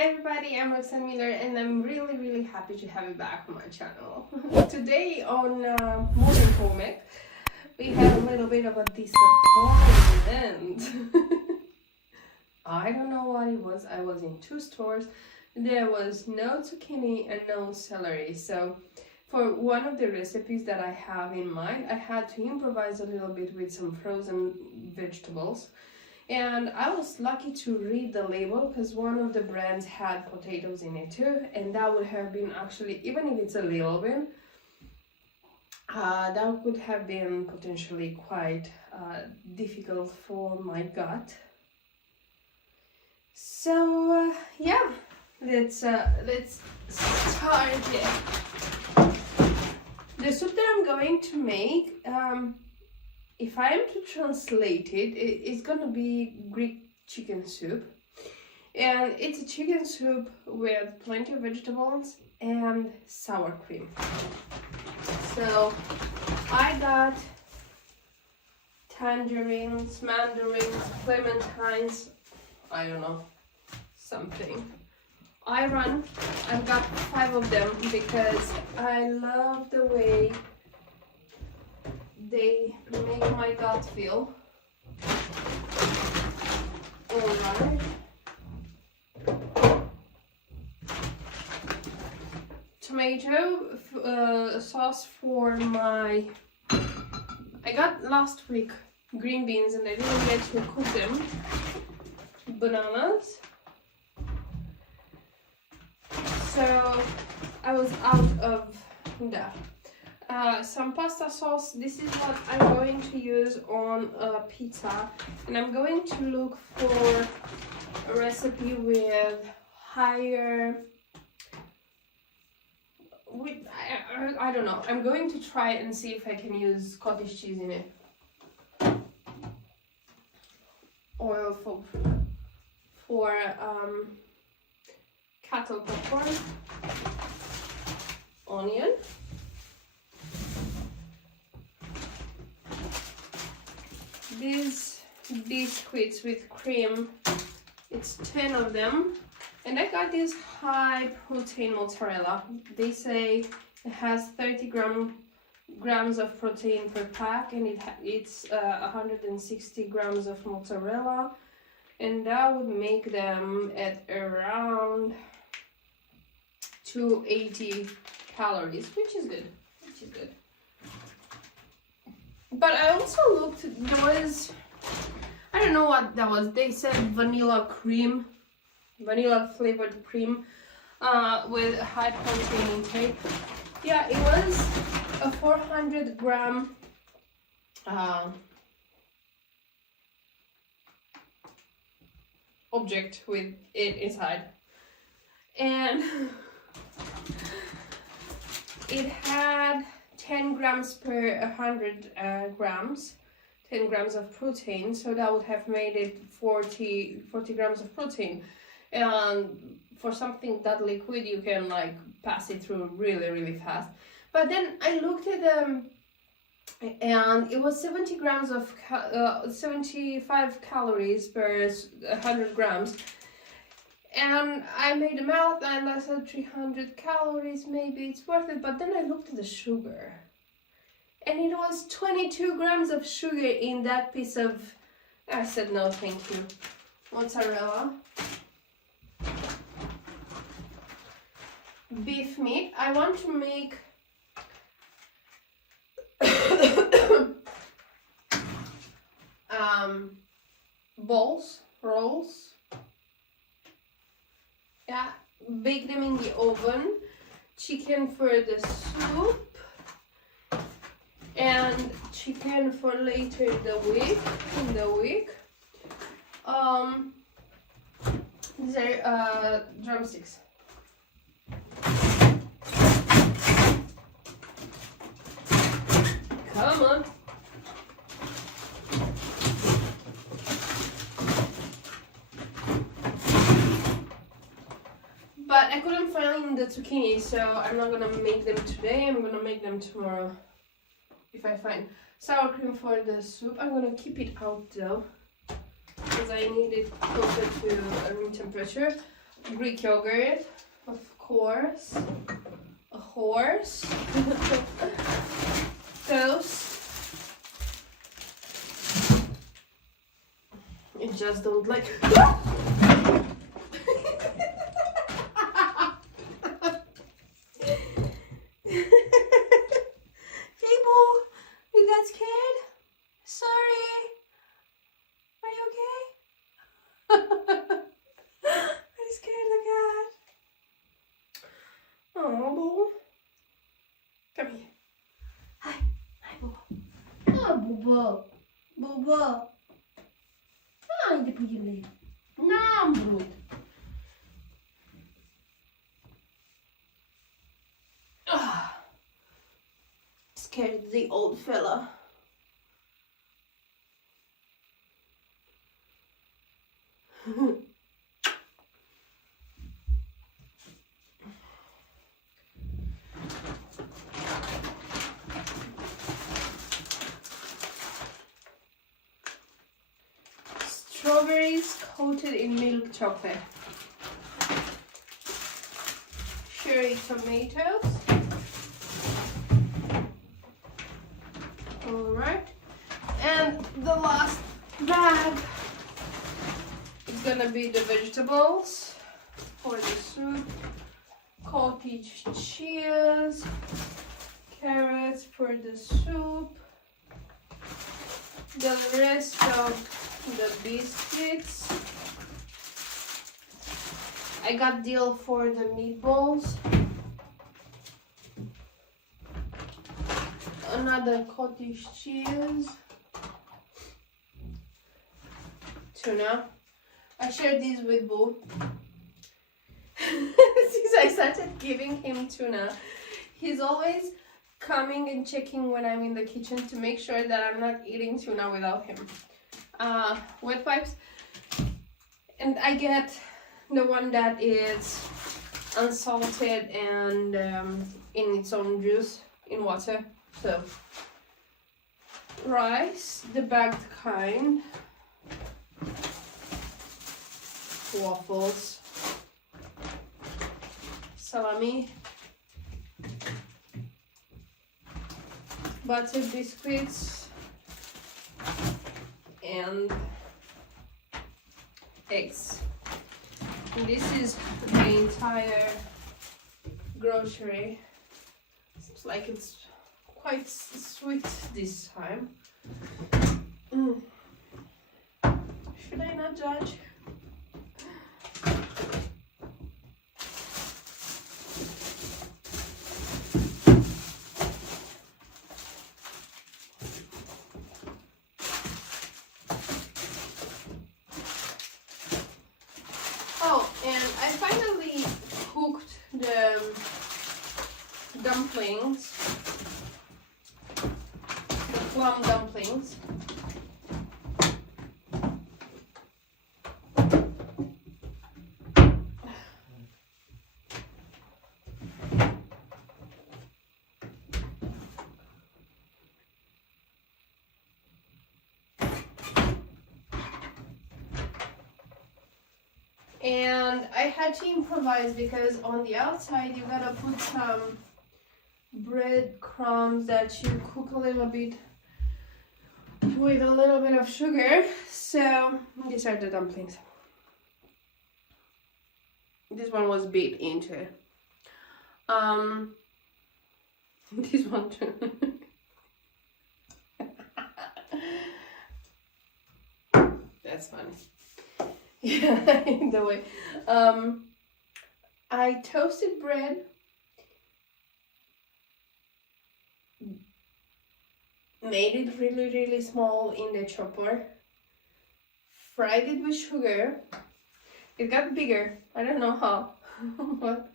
Hi everybody, I'm Roxanne Miller and I'm really happy to have you back on my channel. Today on Morning Comic, we have a little bit of a disappointment. I don't know what it was. I was in two stores. There was no zucchini and no celery. So for one of the recipes that I have in mind, I had to improvise a little bit with some frozen vegetables. And I was lucky to read the label because one of the brands had potatoes in it too, and that would have been actually, even if it's a little bit, that would have been potentially quite difficult for my gut. So yeah, let's start it. The soup that I'm going to make, if I am to translate it, it's gonna be Greek chicken soup. And it's a chicken soup with plenty of vegetables and sour cream. So I got tangerines, mandarins, clementines, I don't know, something. I've got 5 of them because I love the way they make my gut feel. Alright. Tomato sauce for my... I got last week green beans and I didn't get to cook them. Bananas. So I was out of that. Some pasta sauce. This is what I'm going to use on a pizza, and I'm going to look for a recipe with higher, I don't know, I'm going to try and see if I can use cottage cheese in it. Oil for cattle popcorn, onion, these biscuits with cream, it's 10 of them, and I got this high protein mozzarella. They say it has 30 grams of protein per pack, and it's 160 grams of mozzarella, and that would make them at around 280 calories, which is good. But I also looked, there was, I don't know what that was, they said vanilla flavored cream with high protein intake. Yeah, it was a 400 gram object with it inside, and it had 10 grams per 100 grams, 10 grams of protein, so that would have made it 40 grams of protein. And for something that liquid, you can like pass it through really fast. But then I looked at them, and it was 70 grams of 75 calories per 100 grams. And I made the math and I said 300 calories, maybe it's worth it. But then I looked at the sugar, and it was 22 grams of sugar in that piece of... I said no thank you. Mozzarella. Beef meat. I want to make rolls. Yeah, bake them in the oven. Chicken for the soup, and chicken for later in the week. These are drumsticks. Come on. But I couldn't find the zucchini, so I'm not gonna make them today. I'm gonna make them tomorrow if I find. Sour cream for the soup. I'm gonna keep it out though, because I need it closer to room temperature. Greek yogurt, of course. A horse. Toast. I just don't like. People, you got scared? Sorry. Are you okay? I scared the cat. Oh, Boo. Come here. Hi. Hi, Boo. Oh, Boo. Boo. Haydi bugün. Namrud. Scared the old fella. Strawberries coated in milk chocolate. Cherry tomatoes. Alright. And the last bag is gonna be the vegetables for the soup. Cottage cheese. Carrots for the soup. The rest of the biscuits. I got deal for the meatballs. Another cottage cheese. Tuna. I shared these with Boo. Since I started giving him tuna, he's always coming and checking when I'm in the kitchen to make sure that I'm not eating tuna without him. Wet wipes, and I get the one that is unsalted and in its own juice in water. So rice, the bagged kind, waffles, salami, butter biscuits, and eggs. And this is the entire grocery. Seems like it's quite sweet this time. Should I not judge? Oh, and I finally cooked the dumplings, the plum dumplings. And I had to improvise because on the outside you gotta put some breadcrumbs that you cook a little bit with a little bit of sugar. So these are the dumplings. This one was beat into. This one too. That's funny. Yeah, in the way. I toasted bread, made it really small in the chopper, fried it with sugar. It got bigger. I don't know how. But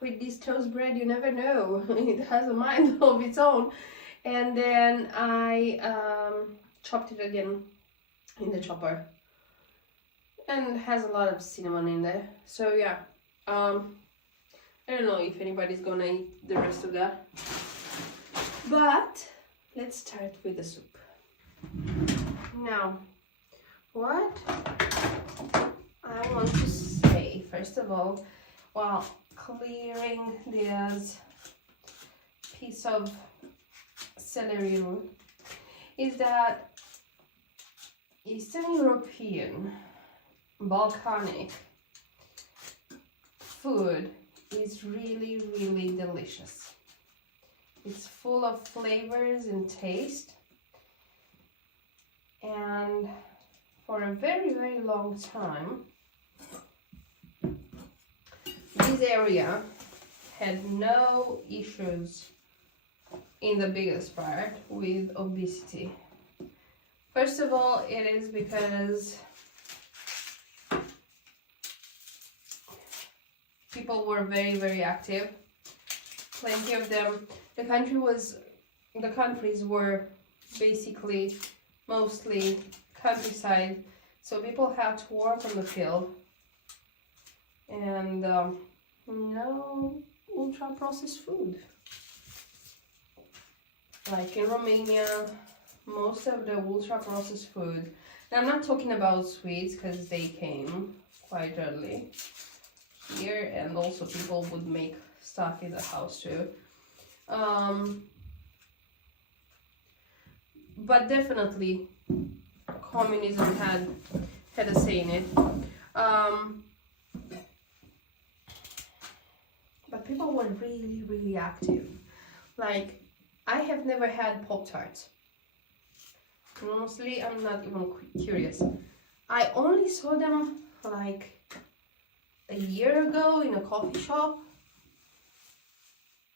with this toast bread, you never know. It has a mind of its own. And then I chopped it again in the chopper. And it has a lot of cinnamon in there. So yeah, I don't know if anybody's gonna eat the rest of that. But let's start with the soup. Now, what I want to save first of all, while clearing this piece of celery root, is that Eastern European, Balkanic food is really, really delicious. It's full of flavors and taste, and for a very, very long time this area had no issues, in the biggest part, with obesity. First of all, it is because people were very, very active. Plenty of them. The countries were basically mostly countryside, so people had to work on the field, and no ultra processed food. Like in Romania, most of the ultra processed food, and I'm not talking about sweets because they came quite early here, and also people would make stuff in the house too. But definitely communism had a say in it. But people were really, really active. Like, I have never had Pop-Tarts. Honestly, I'm not even curious. I only saw them like a year ago in a coffee shop.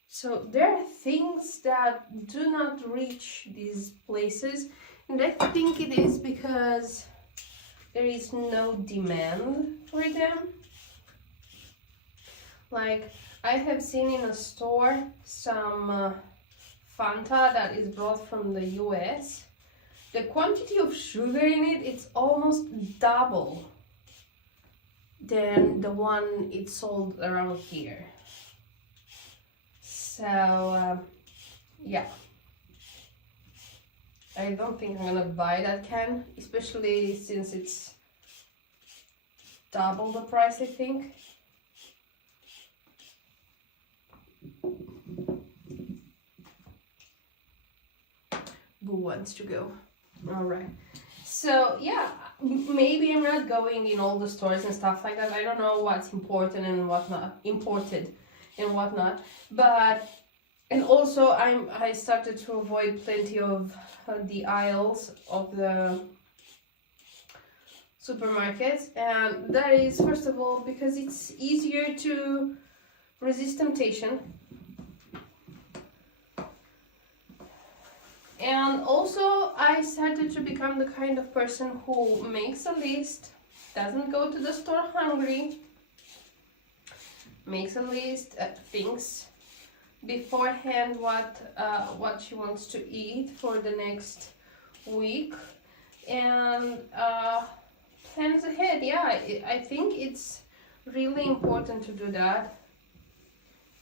So there are things that do not reach these places, and I think it is because there is no demand for them. Like, I have seen in a store some Fanta that is brought from the US. The quantity of sugar in it, it's almost double than the one it's sold around here. So yeah, I don't think I'm gonna buy that can, especially since it's double the price, I think. Who wants to go? All right. So yeah, maybe I'm not going in all the stores and stuff like that. I don't know what's important and what not, imported and whatnot. But, and also I started to avoid plenty of the aisles of the supermarkets, and that is, first of all, because it's easier to resist temptation. And also, I started to become the kind of person who makes a list, doesn't go to the store hungry, makes a list, thinks beforehand what she wants to eat for the next week, and plans ahead. Yeah, I think it's really important to do that,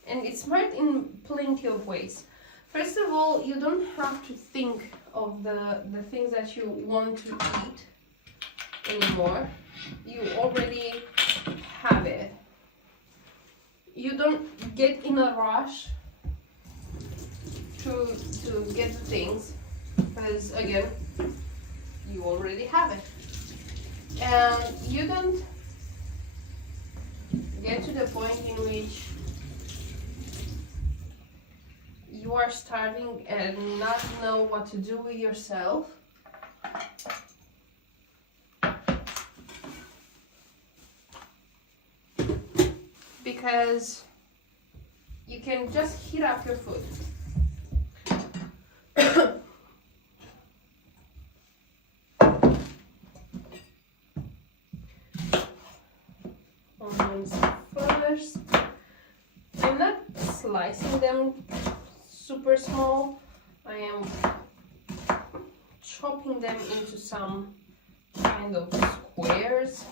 and it's smart in plenty of ways. First of all, you don't have to think of the things that you want to eat anymore. You already have it. You don't get in a rush to get the things, because again, you already have it. And you don't get to the point in which you are starving and not know what to do with yourself. Because you can just heat up your food. Onions first. I'm not slicing them super small. I am chopping them into some kind of squares.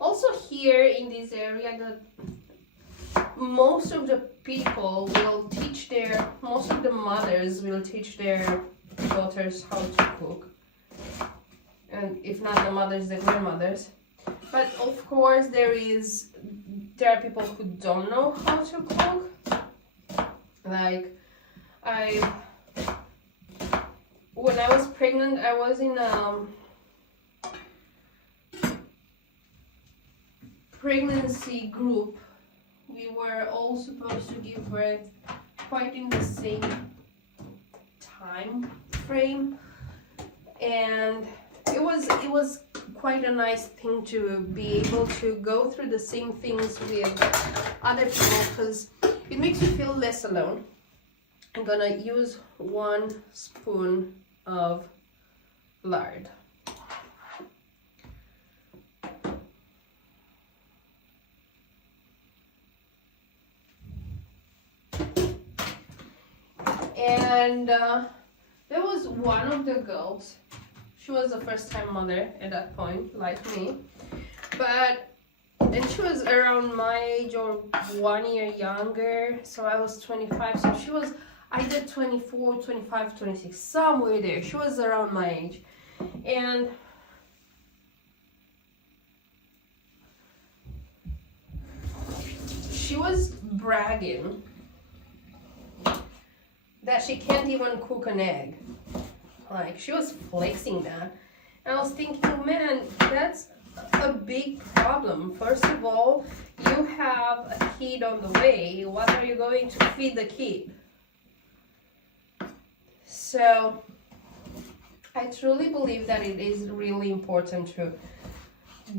Also here in this area, most of the people will teach most of the mothers will teach their daughters how to cook. and if not the mothers, the grandmothers. But of course there are people who don't know how to cook. Like when I was pregnant, I was in a pregnancy group. We were all supposed to give birth quite in the same time frame, and it was quite a nice thing to be able to go through the same things with other people, because it makes you feel less alone. I'm gonna use 1 spoon of lard. And there was one of the girls. She was a first-time mother at that point, like me. And she was around my age or 1 year younger. So I was 25. So she was either 24, 25, 26, somewhere there. She was around my age. And she was bragging that she can't even cook an egg. Like, she was flexing that. And I was thinking, man, that's a big problem. First of all, you have a kid on the way. What are you going to feed the kid? So I truly believe that it is really important to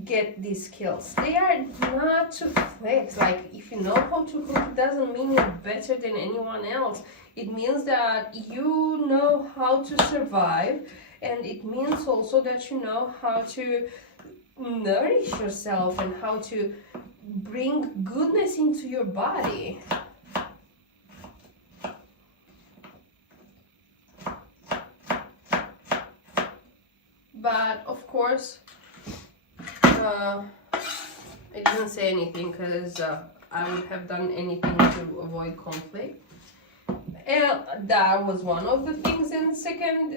get these skills. They are not to flex. Like, if you know how to cook, it doesn't mean you're better than anyone else. It means that you know how to survive, and it means also that you know how to nourish yourself and how to bring goodness into your body. But of course, I didn't say anything because I would have done anything to avoid conflict. And that was one of the things. And second,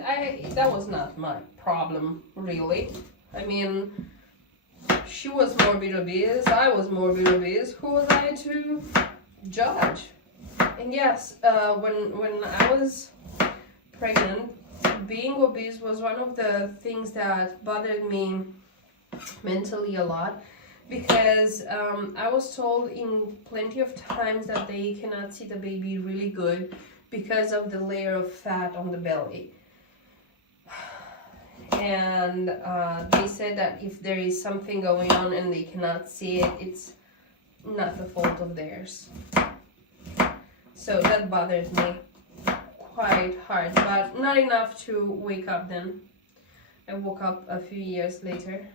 that was not my problem, really. I mean, she was morbid obese, I was morbid obese. Who was I to judge? And yes, when I was pregnant, being obese was one of the things that bothered me mentally a lot, because I was told in plenty of times that they cannot see the baby really good because of the layer of fat on the belly. And they said that if there is something going on and they cannot see it, it's not the fault of theirs. So that bothered me quite hard, but not enough to wake up then. I woke up a few years later.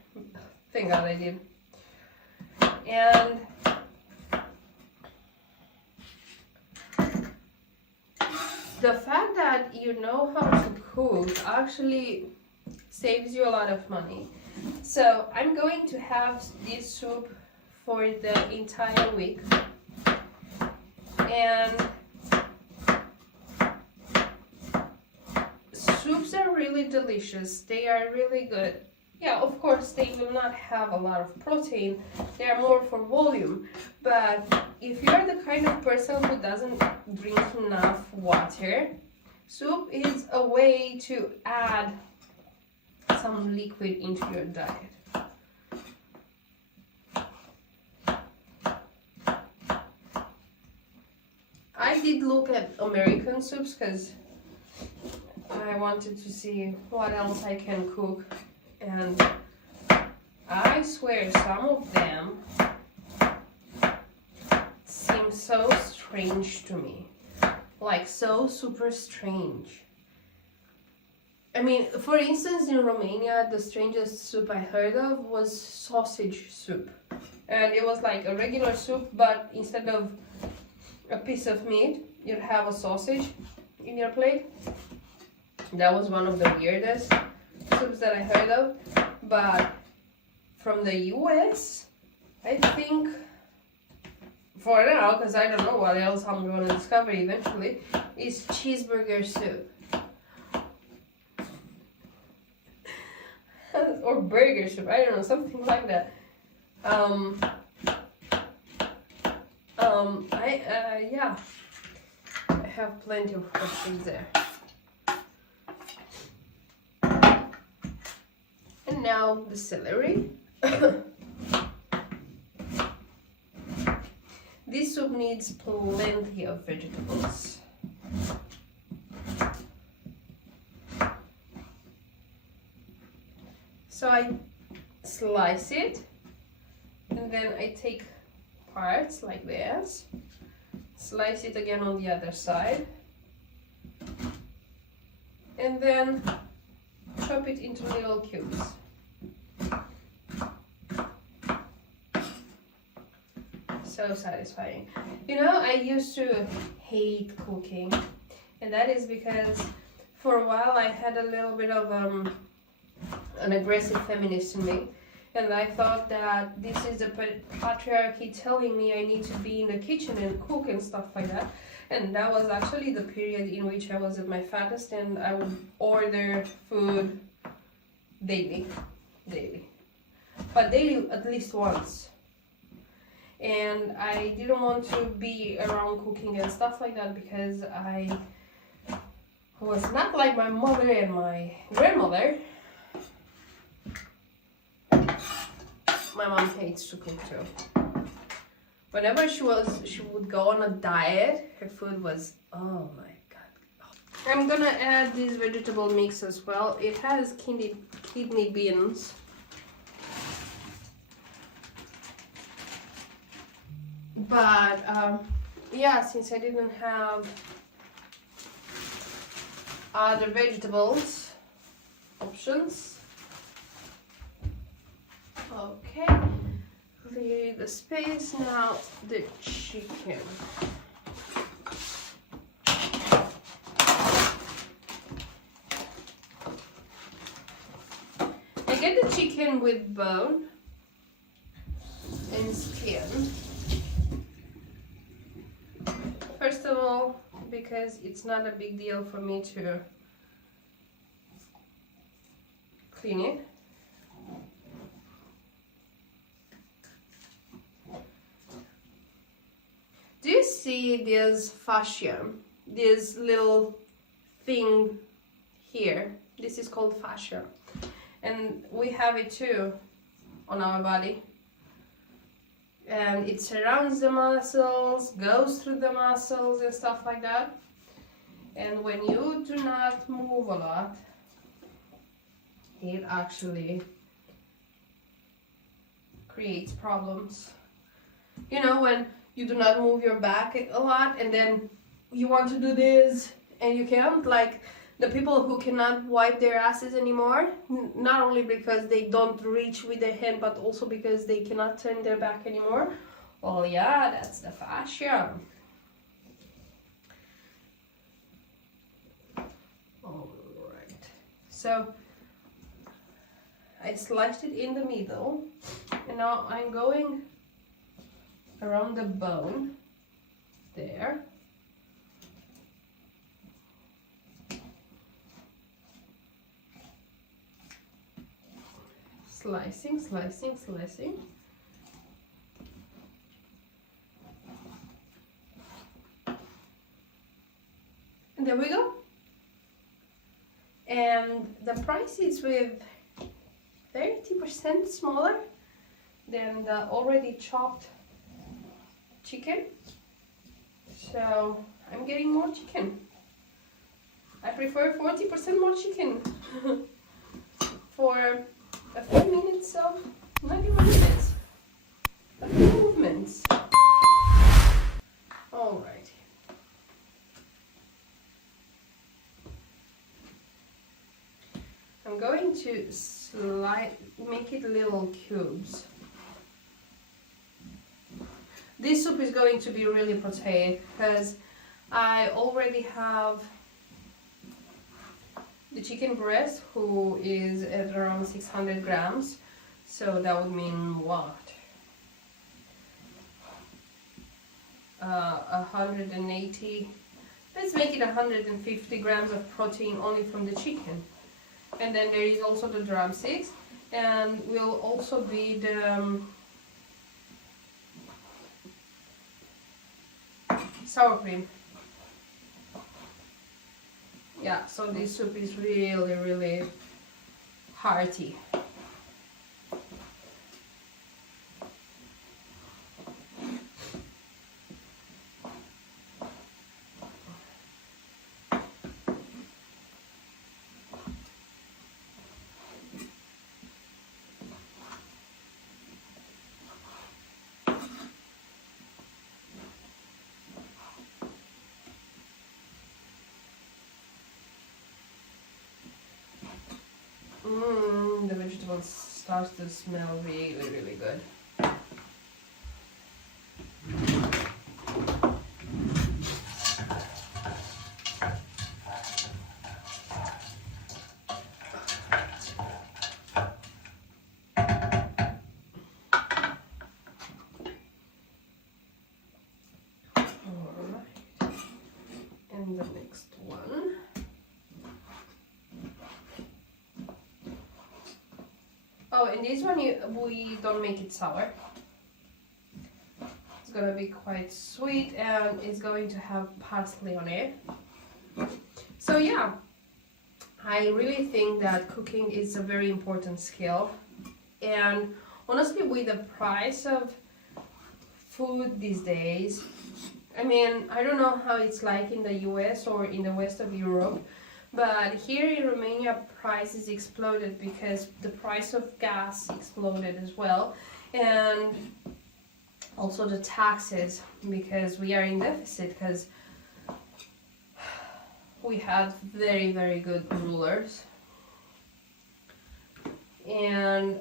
Thank God I did. And the fact that you know how to cook actually saves you a lot of money. So I'm going to have this soup for the entire week. And soups are really delicious. They are really good. Yeah, of course, they will not have a lot of protein. They are more for volume. But if you're the kind of person who doesn't drink enough water, soup is a way to add some liquid into your diet. I did look at American soups because I wanted to see what else I can cook, and I swear some of them seem so strange to me, like so super strange. I mean, for instance, in Romania, the strangest soup I heard of was sausage soup, and it was like a regular soup, but instead of a piece of meat, you'd have a sausage in your plate. That was one of the weirdest soups that I heard of. But from the US, I think, for now, because I don't know what else I'm going to discover eventually, is cheeseburger soup. or burger soup, I don't know, something like that. Yeah, I have plenty of things there. And now the celery. This soup needs plenty of vegetables. So I slice it, and then I take parts like this, slice it again on the other side, and then chop it into little cubes. So satisfying. You know, I used to hate cooking, and that is because for a while I had a little bit of an aggressive feminist in me, and I thought that this is the patriarchy telling me I need to be in the kitchen and cook and stuff like that. And that was actually the period in which I was at my fattest, and I would order food daily, but daily at least once. And I didn't want to be around cooking and stuff like that because I was not like my mother and my grandmother. My mom hates to cook too. Whenever she would go on a diet, her food was, oh my god. I'm gonna add this vegetable mix as well. It has kidney beans. But yeah, since I didn't have other vegetables options. Okay, clear the space. Now the chicken. I get the chicken with bone and skin. First of all, because it's not a big deal for me to clean it. Do you see this fascia? This little thing here. This is called fascia. And we have it too on our body. And it surrounds the muscles, goes through the muscles and stuff like that. And when you do not move a lot, it actually creates problems. You know, when you do not move your back a lot and then you want to do this and you can't, like the people who cannot wipe their asses anymore, not only because they don't reach with their hand, but also because they cannot turn their back anymore. Well, yeah, that's the fascia. All right. So I sliced it in the middle, and now I'm going around the bone there. Slicing, slicing, slicing. And there we go. And the price is with 30% smaller than the already chopped chicken. So I'm getting more chicken. I prefer 40% more chicken for a few minutes of, not even minutes, a few movements. Alright. I'm going to make it little cubes. This soup is going to be really protein because I already have the chicken breast, who is at around 600 grams. So that would mean what? 180, let's make it 150 grams of protein only from the chicken. And then there is also the drumsticks. and will also be the sour cream. Yeah, so this soup is really, really hearty. The vegetables start to smell really, really good. Alright, and the next one. Oh, and this one we don't make it sour. It's gonna be quite sweet and it's going to have parsley on it. So yeah, I really think that cooking is a very important skill. And honestly, with the price of food these days, I mean, I don't know how it's like in the US or in the west of Europe, but here in Romania, prices exploded because the price of gas exploded as well, and also the taxes, because we are in deficit because we had very, very good rulers. And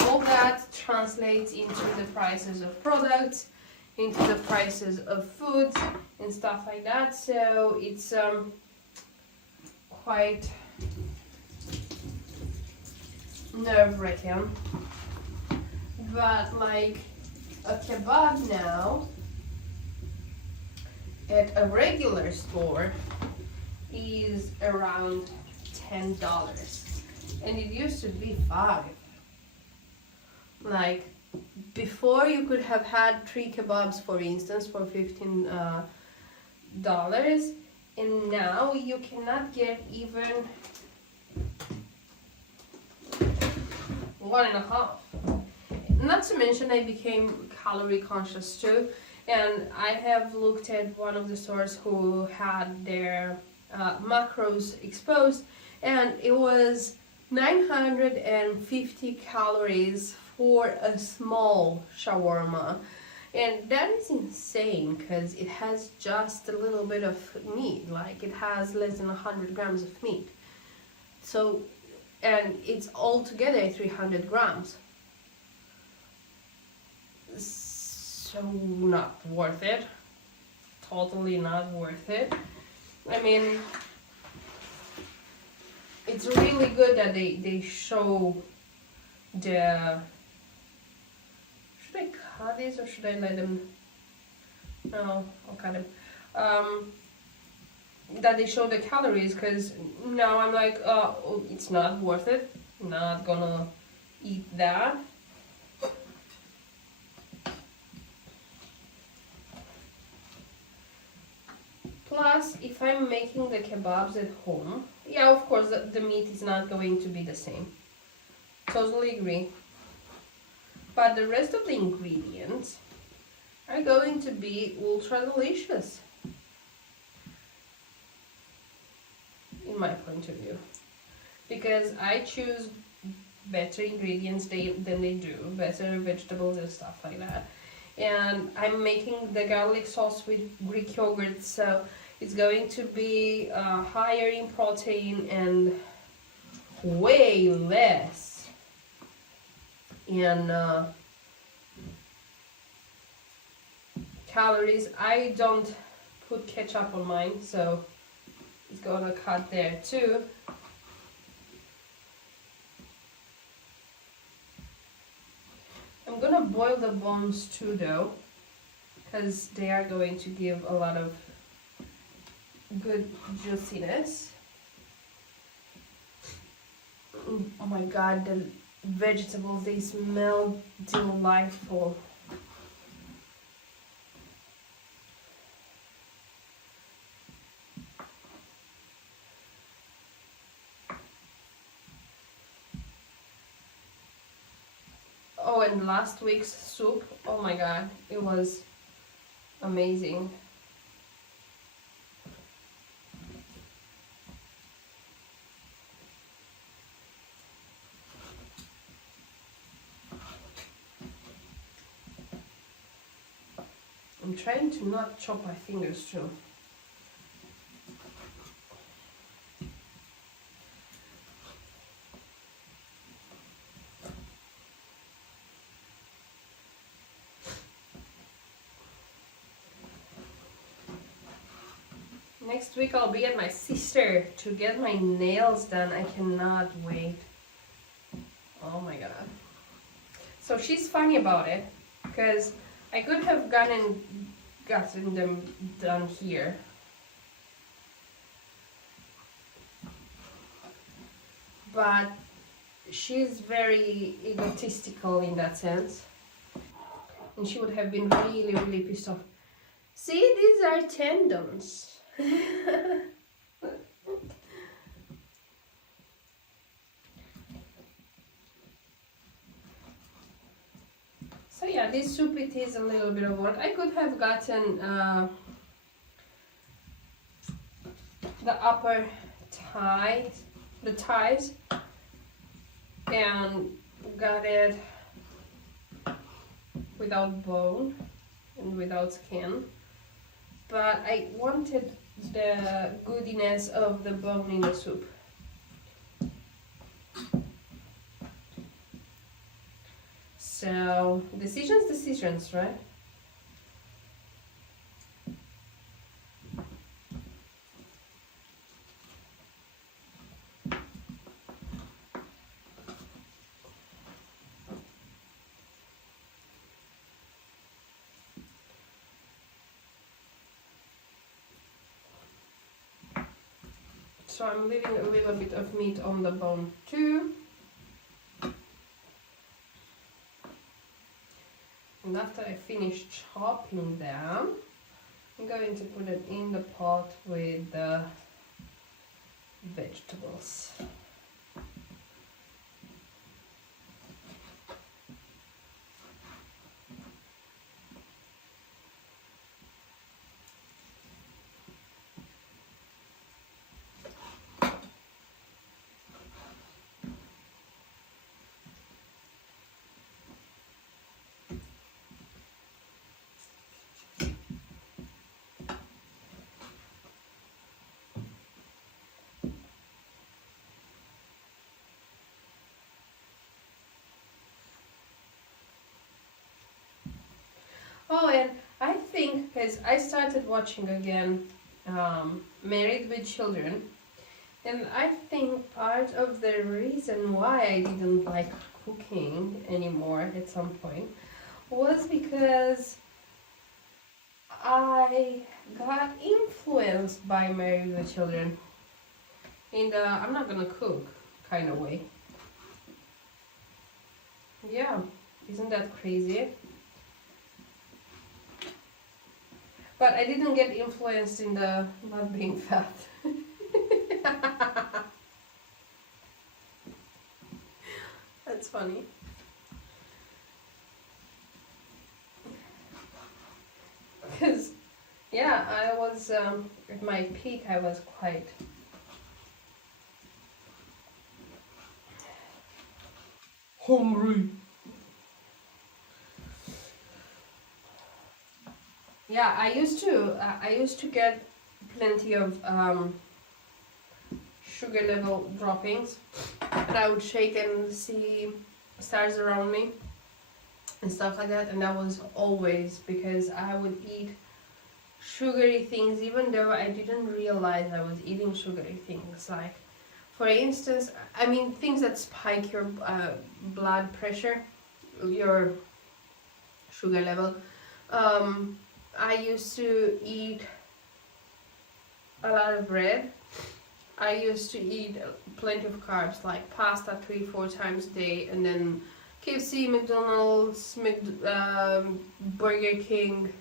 all that translates into the prices of products, into the prices of food and stuff like that. So it's quite nerve-wracking. But like a kebab now at a regular store is around $10, and it used to be $5. Like before, you could have had 3 kebabs, for instance, for $15, and now you cannot get even 1.5. Not to mention, I became calorie conscious too, and I have looked at one of the stores who had their macros exposed, and it was 950 calories for a small shawarma, and that is insane because it has just a little bit of meat, like it has less than 100 grams of meat. So, and it's altogether 300 grams. So not worth it. Totally not worth it. I mean, it's really good that they show the... Should I cut this or should I let them... No, I'll cut them. That they show the calories, because now I'm like, oh, it's not worth it. Not gonna eat that. Plus, if I'm making the kebabs at home, yeah, of course, the meat is not going to be the same. Totally agree. But the rest of the ingredients are going to be ultra delicious, in my point of view. Because I choose better ingredients than they do, better vegetables and stuff like that. And I'm making the garlic sauce with Greek yogurt, so it's going to be higher in protein and way less in calories. I don't put ketchup on mine, so it's gonna cut there too. I'm gonna boil the bones too though, because they are going to give a lot of good juiciness. Oh my god, the vegetables, they smell delightful. Oh, and last week's soup, oh my god, it was amazing. I'm trying to not chop my fingers too. Next week I'll be at my sister to get my nails done. I cannot wait. Oh my god. So she's funny about it, because I could have gotten them done here. But she's very egotistical in that sense. And she would have been really, really pissed off. See, these are tendons. So yeah, this soup, it is a little bit of work. I could have gotten the upper thighs, and got it without bone and without skin, but I wanted the goodiness of the bone in the soup. So decisions, right? So I'm leaving a little bit of meat on the bone too. And after I finish chopping them, I'm going to put it in the pot with the vegetables. Oh, and I think, because I started watching again Married with Children, and I think part of the reason why I didn't like cooking anymore at some point was because I got influenced by Married with Children in the I'm not gonna cook kind of way. Yeah, isn't that crazy? But I didn't get influenced in the not being fat. That's funny. Because, yeah, I was, at my peak, I was quite hungry. Yeah, I used to get plenty of sugar level droppings, and I would shake and see stars around me and stuff like that, and that was always because I would eat sugary things even though I didn't realize I was eating sugary things. Like, for instance, I mean things that spike your blood pressure, your sugar level. I used to eat a lot of bread, I used to eat plenty of carbs, like pasta 3-4 times a day, and then KFC, McDonald's, Burger King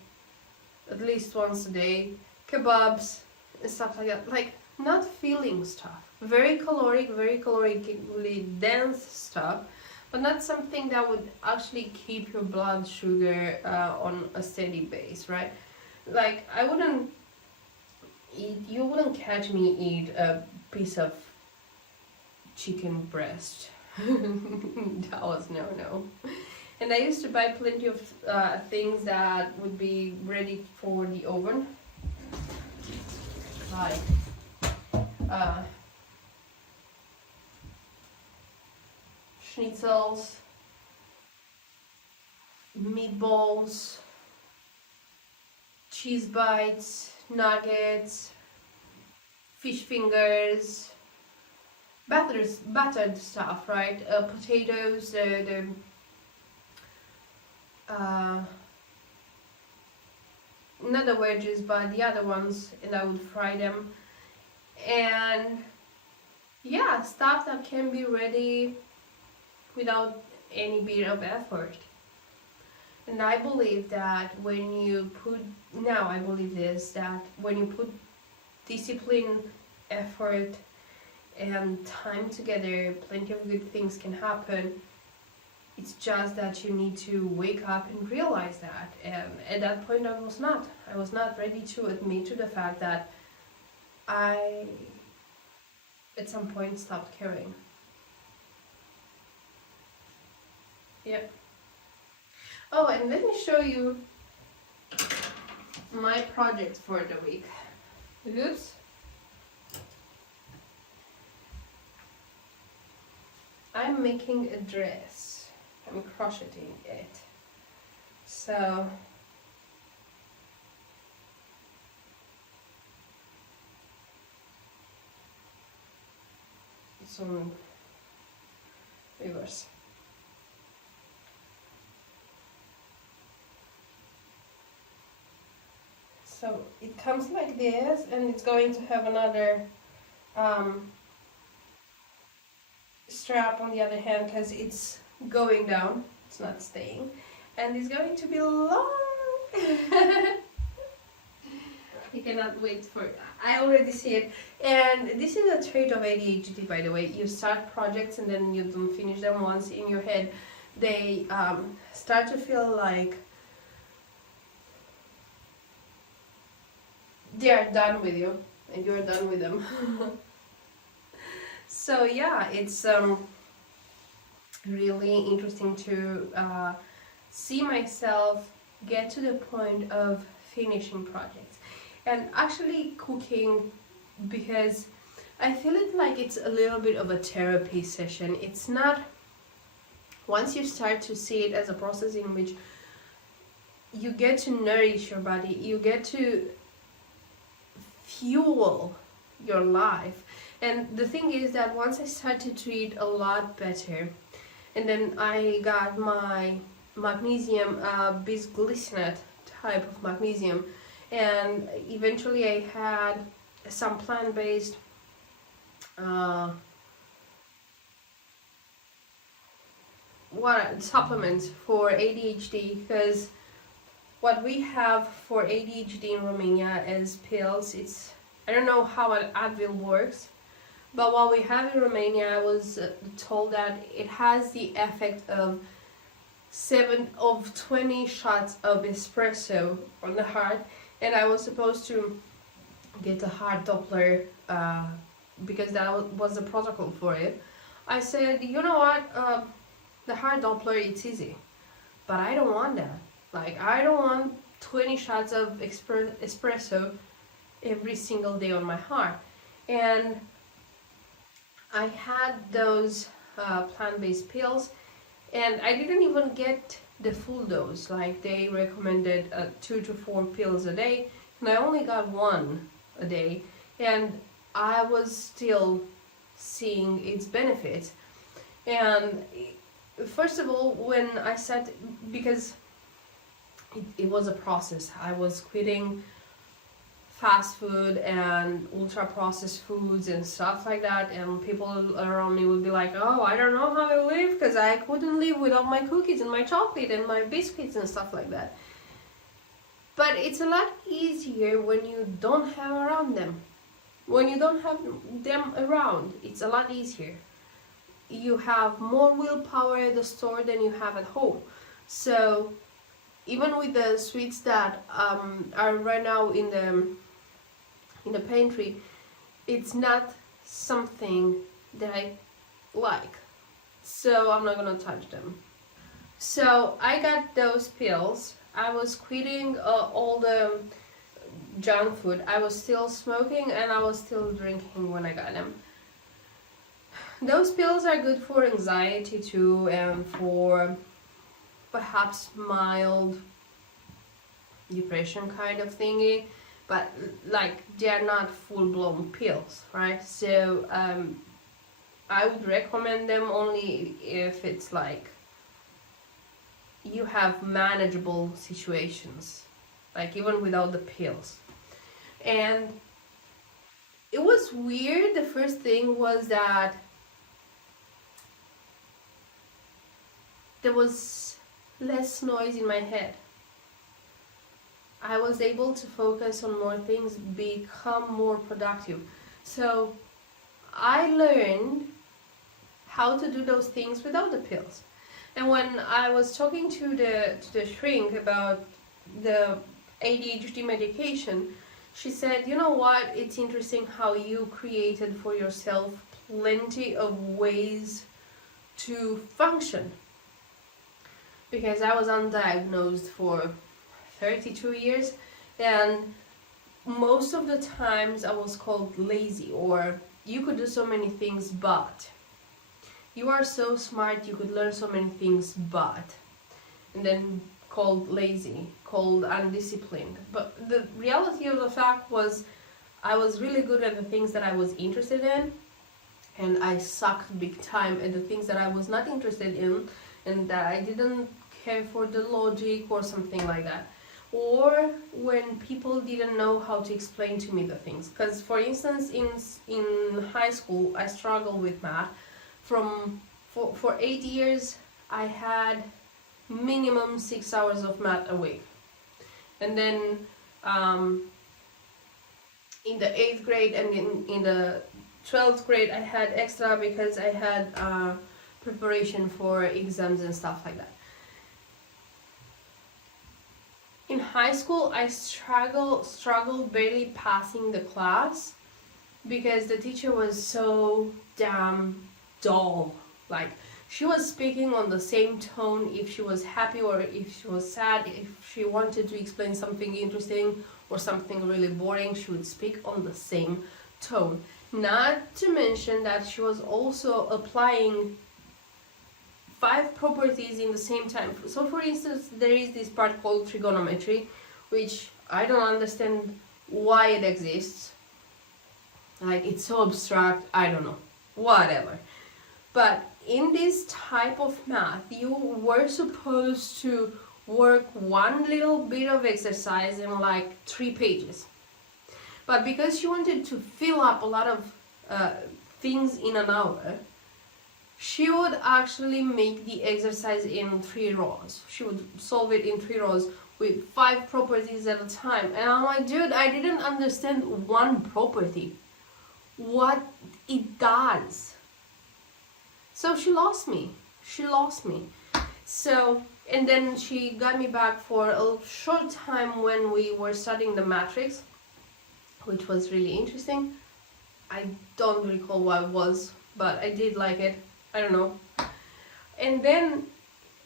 at least once a day, kebabs and stuff like that. Like, not filling stuff. Very caloric, very calorically dense stuff, but not something that would actually keep your blood sugar on a steady base, right? Like, you wouldn't catch me eat a piece of chicken breast. That was no. And I used to buy plenty of things that would be ready for the oven, like schnitzels, meatballs, cheese bites, nuggets, fish fingers, battered stuff, right? Potatoes, not the wedges, but the other ones, and I would fry them. And yeah, stuff that can be ready without any bit of effort. And I believe that when you put, now I believe this, that when you put discipline, effort, and time together, plenty of good things can happen. It's just that you need to wake up and realize that. And at that point I was not ready to admit to the fact that I at some point stopped caring. Yeah. Oh, and let me show you my project for the week. Oops. I'm making a dress. I'm crocheting it. So it's on reverse. So it comes like this, and it's going to have another strap on the other hand because it's going down, it's not staying, and it's going to be long. You cannot wait for it. I already see it. And this is a trait of ADHD, by the way. You start projects and then you don't finish them. Once in your head they start to feel like they are done with you and you're done with them. So yeah, it's really interesting to see myself get to the point of finishing projects and actually cooking, because I feel it like it's a little bit of a therapy session. It's not, once you start to see it as a process in which you get to nourish your body, you get to fuel your life. And the thing is that once I started to eat a lot better, and then I got my magnesium, bisglycinate type of magnesium, and eventually I had some plant-based supplements for ADHD, because what we have for ADHD in Romania is pills. It's, I don't know how an Advil works, but what we have in Romania, I was told that it has the effect of 20 shots of espresso on the heart, and I was supposed to get a heart Doppler because that was the protocol for it. I said, you know what, the heart Doppler, it's easy, but I don't want that. Like, I don't want 20 shots of espresso every single day on my heart. And I had those plant-based pills, and I didn't even get the full dose. Like, they recommended 2 to 4 pills a day, and I only got 1 a day, and I was still seeing its benefits. And first of all, when I said, because it was a process, I was quitting fast food and ultra processed foods and stuff like that, and people around me would be like, oh, I don't know how I live because I couldn't live without my cookies and my chocolate and my biscuits and stuff like that. But it's a lot easier when you don't have around them. When you don't have them around, it's a lot easier. You have more willpower at the store than you have at home. So even with the sweets that are right now in the pantry, it's not something that I like, so I'm not gonna touch them. So I got those pills. I was quitting all the junk food. I was still smoking and I was still drinking when I got them. Those pills are good for anxiety too, and for perhaps mild depression kind of thingy, but like they're not full-blown pills, right? So I would recommend them only if it's like you have manageable situations, like even without the pills. And it was weird. The first thing was that there was less noise in my head. I was able to focus on more things, become more productive. So I learned how to do those things without the pills. And when I was talking to the shrink about the ADHD medication, she said, you know what, it's interesting how you created for yourself plenty of ways to function. Because I was undiagnosed for 32 years, and most of the times I was called lazy, or you could do so many things, but you are so smart, you could learn so many things, but, and then called lazy, called undisciplined. But the reality of the fact was I was really good at the things that I was interested in, and I sucked big time at the things that I was not interested in, and that I didn't care for the logic or something like that. Or when people didn't know how to explain to me the things. Because for instance, in high school, I struggled with math. For 8 years, I had minimum 6 hours of math a week. And then in the 8th grade and in the 12th grade, I had extra because I had preparation for exams and stuff like that. In high school, I struggled barely passing the class because the teacher was so damn dull. Like, she was speaking on the same tone if she was happy or if she was sad. If she wanted to explain something interesting or something really boring, she would speak on the same tone. Not to mention that she was also applying 5 properties in the same time. So for instance, there is this part called trigonometry, which I don't understand why it exists. Like, it's so abstract, I don't know, whatever. But in this type of math, you were supposed to work one little bit of exercise in like 3 pages. But because she wanted to fill up a lot of things in an hour, she would actually make the exercise in 3 rows. She would solve it in 3 rows with 5 properties at a time. And I'm like, dude, I didn't understand one property, what it does. So she lost me. So, and then she got me back for a short time when we were studying the matrix, which was really interesting. I don't recall what it was, but I did like it. I don't know. And then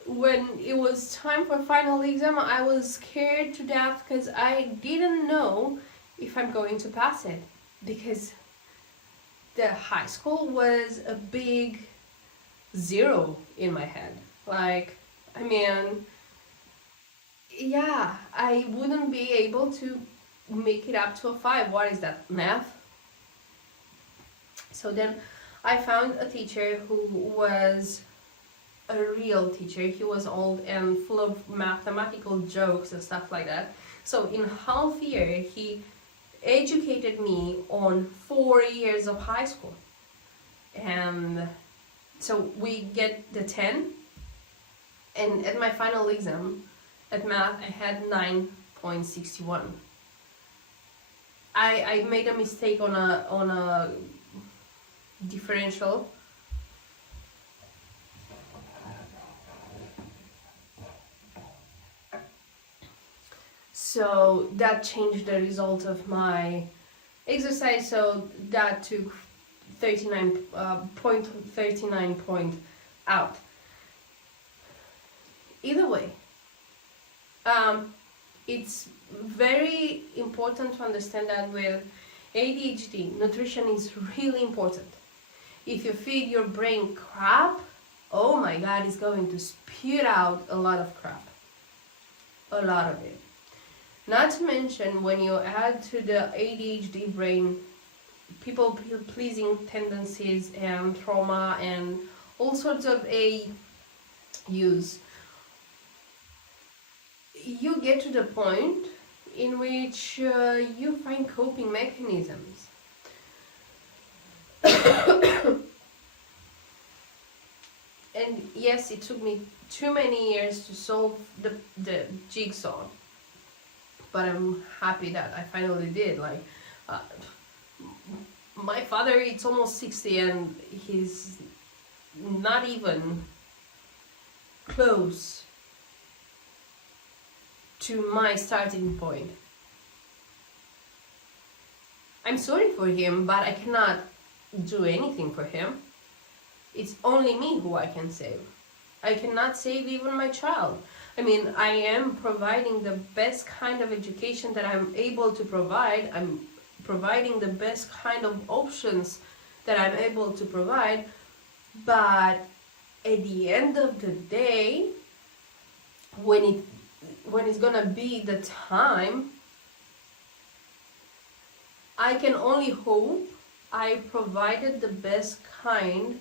when it was time for final exam, I was scared to death because I didn't know if I'm going to pass it, because the high school was a big 0 in my head. Like, I mean, yeah, I wouldn't be able to make it up to a 5. What is that, math? So then I found a teacher who was a real teacher. He was old and full of mathematical jokes and stuff like that. So in half year, he educated me on 4 years of high school. And so we get the 10, and at my final exam at math I had 9.61. I made a mistake on a differential. So that changed the result of my exercise, so that took 39 point out. Either way, it's very important to understand that with ADHD, nutrition is really important. If you feed your brain crap, oh my god, it's going to spew out a lot of crap. A lot of it. Not to mention, when you add to the ADHD brain people-pleasing tendencies and trauma and all sorts of use, you get to the point in which you find coping mechanisms. And yes, it took me too many years to solve the jigsaw, but I'm happy that I finally did. Like, my father, it's almost 60 and he's not even close to my starting point. I'm sorry for him, but I cannot do anything for him. It's only me who I can save. I cannot save even my child. I mean, I am providing the best kind of education that I'm able to provide. I'm providing the best kind of options that I'm able to provide. But at the end of the day, when it's gonna be the time, I can only hope I provided the best kind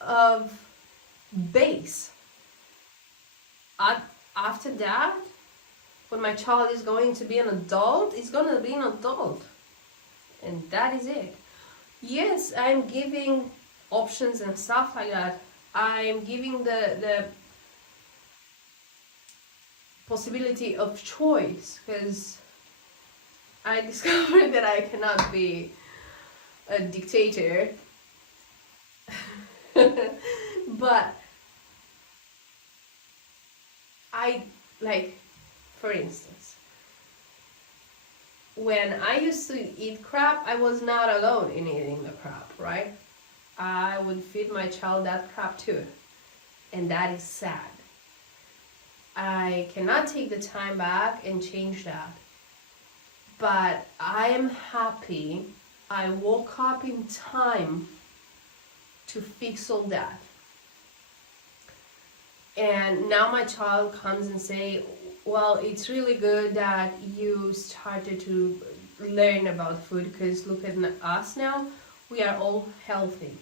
of base. After that, when my child is going to be an adult, it's going to be an adult. And that is it. Yes, I'm giving options and stuff like that. I'm giving the possibility of choice, because I discovered that I cannot be a dictator. But for instance, when I used to eat crap, I was not alone in eating the crap, right? I would feed my child that crap too. And that is sad. I cannot take the time back and change that. But I am happy I woke up in time to fix all that. And now my child comes and say, well, it's really good that you started to learn about food, because look at us now, we are all healthy.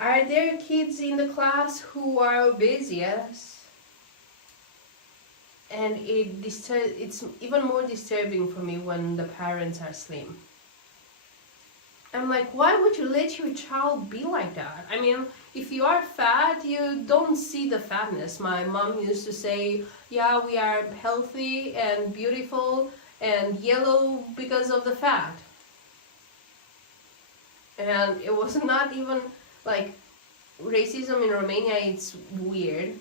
Are there kids in the class who are obese? Yes. And it's even more disturbing for me when the parents are slim. I'm like, why would you let your child be like that? I mean, if you are fat, you don't see the fatness. My mom used to say, yeah, we are healthy and beautiful and yellow because of the fat. And it was not even like racism in Romania, it's weird.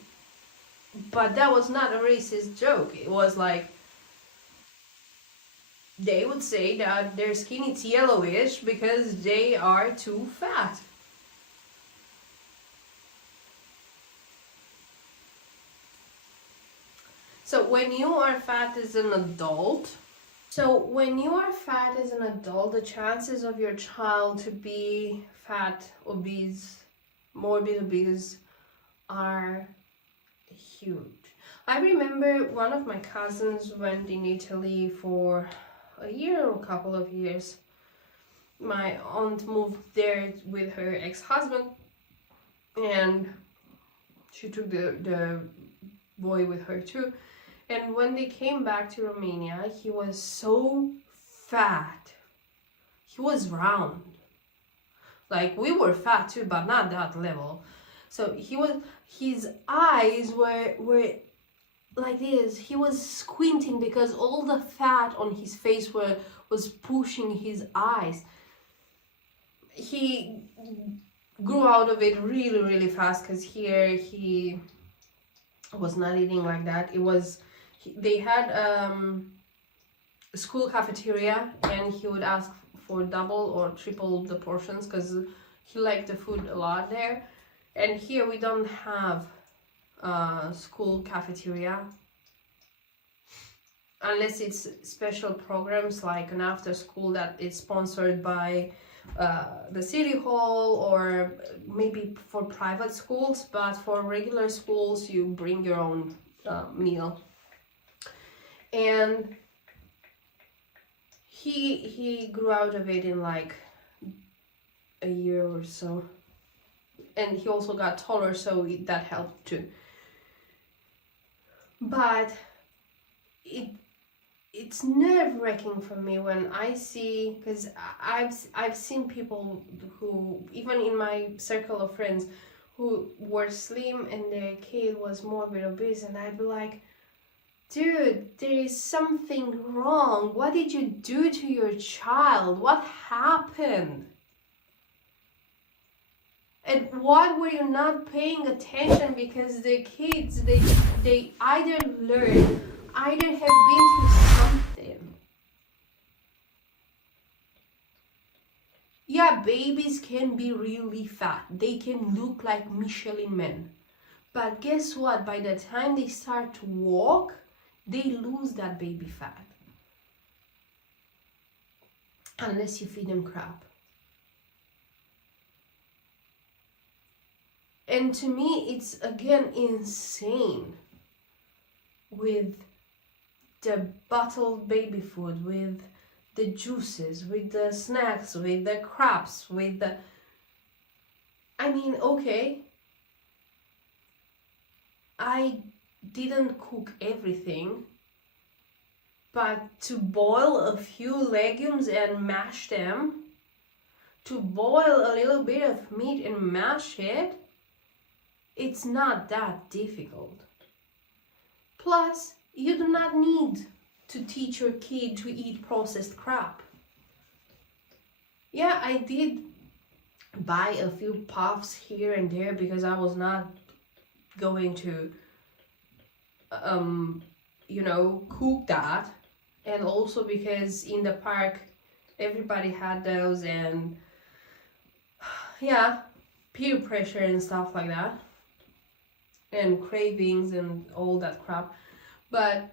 But that was not a racist joke. It was like, they would say that their skin is yellowish because they are too fat. So when you are fat as an adult, the chances of your child to be fat, obese, morbid obese are huge. I remember one of my cousins went in Italy for a year or a couple of years. My aunt moved there with her ex-husband, and she took the boy with her too. And when they came back to Romania, he was so fat. He was round. Like, we were fat too, but not that level. So his eyes were like this. He was squinting because all the fat on his face was pushing his eyes. He grew out of it really, really fast, because here he was not eating like that. It was, they had a school cafeteria, and he would ask for double or triple the portions because he liked the food a lot there. And here we don't have school cafeteria unless it's special programs like an after school that is sponsored by the city hall, or maybe for private schools. But for regular schools you bring your own meal. And he grew out of it in like a year or so, and he also got taller, so that helped too. But it's nerve-wracking for me when I see, because I've seen people who, even in my circle of friends, who were slim and their kid was morbid obese, and I'd be like, dude, there is something wrong. What did you do to your child? What happened? And what were you not paying attention? Because the kids, they either learn, either have been through something. Yeah, babies can be really fat. They can look like Michelin men. But guess what? By the time they start to walk, they lose that baby fat. Unless you feed them crap. And to me, it's again insane with the bottled baby food, with the juices, with the snacks, with the crabs, with the... I mean, okay, I didn't cook everything, but to boil a few legumes and mash them, to boil a little bit of meat and mash it, it's not that difficult. Plus, you do not need to teach your kid to eat processed crap. Yeah, I did buy a few puffs here and there because I was not going to cook that, and also because in the park everybody had those, and yeah, peer pressure and stuff like that, and cravings and all that crap. But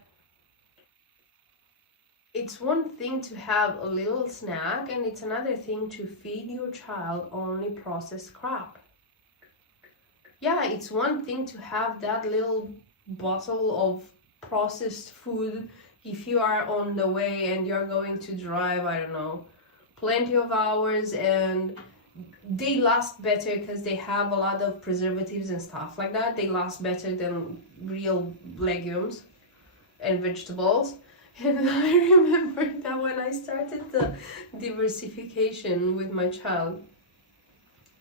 it's one thing to have a little snack, and it's another thing to feed your child only processed crap. Yeah, it's one thing to have that little bottle of processed food if you are on the way and you're going to drive, I don't know, plenty of hours, and they last better because they have a lot of preservatives and stuff like that. They last better than real legumes and vegetables. And I remember that when I started the diversification with my child,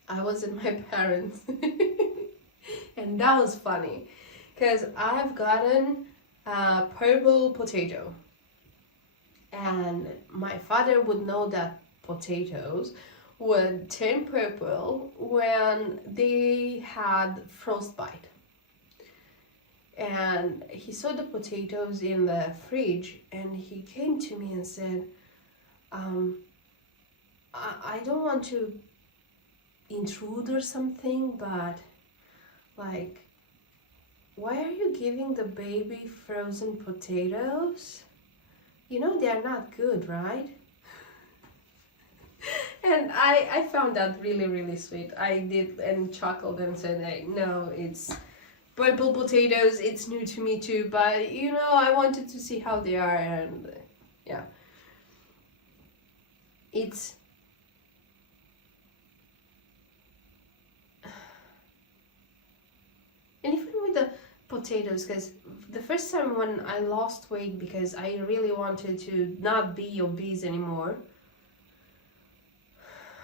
I was at my parents' and that was funny because I've gotten a purple potato, and my father would know that potatoes would turn purple when they had frostbite. And he saw the potatoes in the fridge, and he came to me and said, I don't want to intrude or something, but like, why are you giving the baby frozen potatoes? You know they're not good, right? And I found that really, really sweet. I did, and chuckled and said, hey, no, it's purple potatoes, it's new to me too, but I wanted to see how they are, and yeah. It's and even with the potatoes, because the first time when I lost weight because I really wanted to not be obese anymore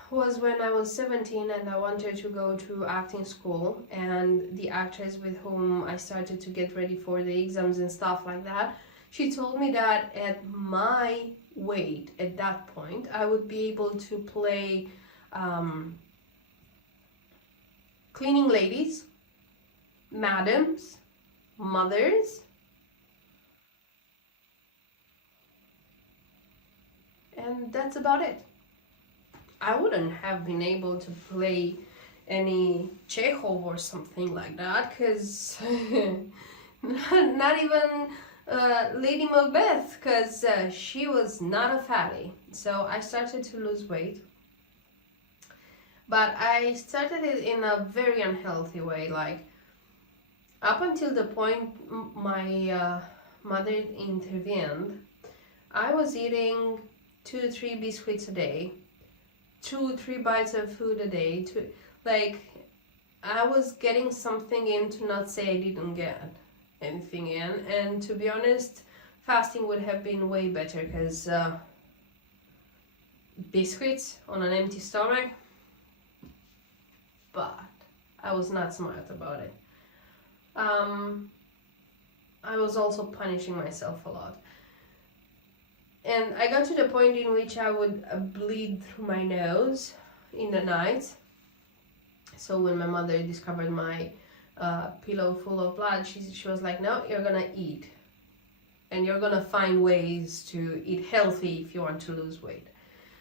was when I was 17 and I wanted to go to acting school, and the actress with whom I started to get ready for the exams and stuff like that, she told me that at my weight at that point I would be able to play cleaning ladies, madams, mothers, and that's about it. I wouldn't have been able to play any Chekhov or something like that, because not even Lady Macbeth, because she was not a fatty. So I started to lose weight, but I started it in a very unhealthy way. Like, up until the point my mother intervened, I was eating 2-3 biscuits a day, 2-3 bites of food a day. Like, I was getting something in, to not say I didn't get anything in. And to be honest, fasting would have been way better, because biscuits on an empty stomach, but I was not smart about it. I was also punishing myself a lot. And I got to the point in which I would bleed through my nose in the night. So when my mother discovered my pillow full of blood, she was like, no, you're gonna eat. And you're gonna find ways to eat healthy if you want to lose weight.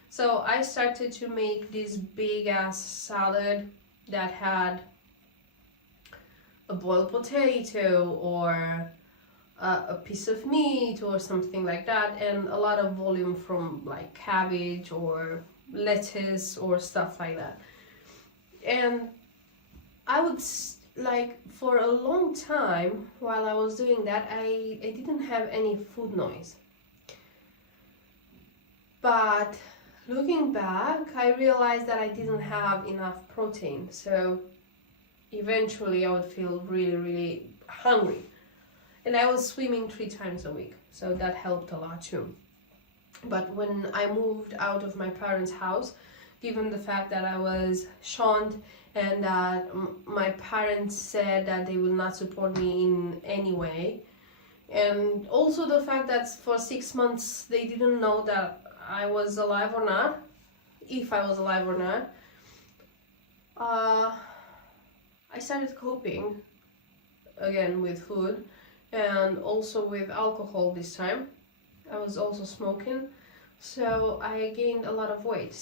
So I started to make this big ass salad that had a boiled potato or a piece of meat or something like that, and a lot of volume from like cabbage or lettuce or stuff like that. And I would, like, for a long time while I was doing that, I didn't have any food noise. But looking back, I realized that I didn't have enough protein. So eventually I would feel really, really hungry. And I was swimming 3 times a week, so that helped a lot too. But when I moved out of my parents' house, given the fact that I was shunned and that my parents said that they would not support me in any way, and also the fact that for 6 months they didn't know that I was alive or not, if I was alive or not, I started coping again with food. And also with alcohol this time. I was also smoking, so I gained a lot of weight.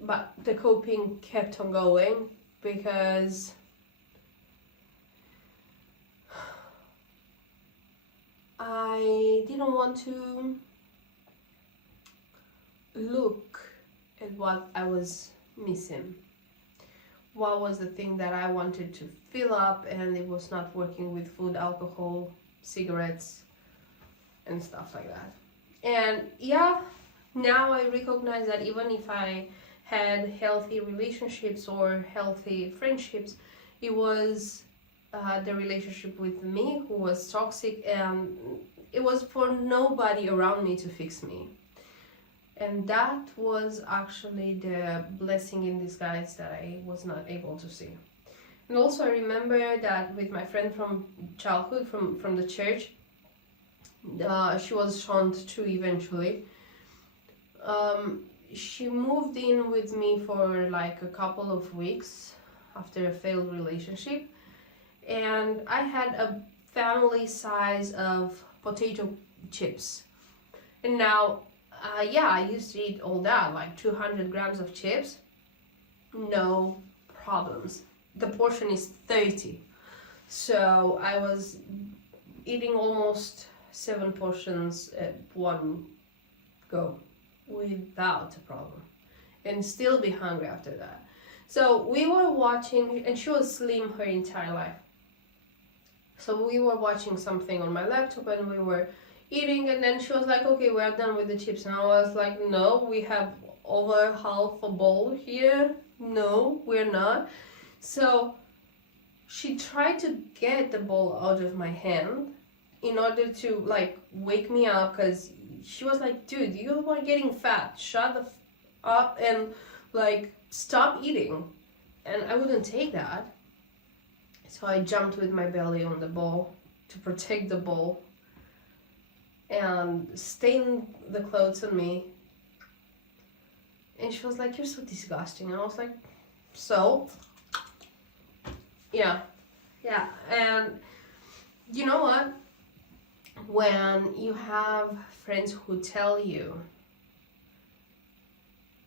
But the coping kept on going, because I didn't want to look at what I was missing. What was the thing that I wanted to fill up, and it was not working with food, alcohol, cigarettes and stuff like that. And yeah, now I recognize that even if I had healthy relationships or healthy friendships, it was the relationship with me who was toxic, and it was for nobody around me to fix me. And that was actually the blessing in disguise that I was not able to see. And also I remember that with my friend from childhood, from the church, she was shunned too eventually. She moved in with me for like a couple of weeks after a failed relationship, and I had a family size of potato chips. And now, yeah, I used to eat all that, like 200 grams of chips, no problems. The portion is 30, so I was eating almost 7 portions at one go without a problem, and still be hungry after that. So we were watching, and she was slim her entire life, so we were watching something on my laptop and we were eating, and then she was like, okay, we're done with the chips. And I was like, no, we have over half a bowl here. No, we're not. So she tried to get the bowl out of my hand, in order to like wake me up, because she was like, dude, you are getting fat, shut the up and like stop eating. And I wouldn't take that, so I jumped with my belly on the bowl to protect the bowl and stained the clothes on me. And she was like, you're so disgusting. And I was like, so? Yeah. And you know what? When you have friends who tell you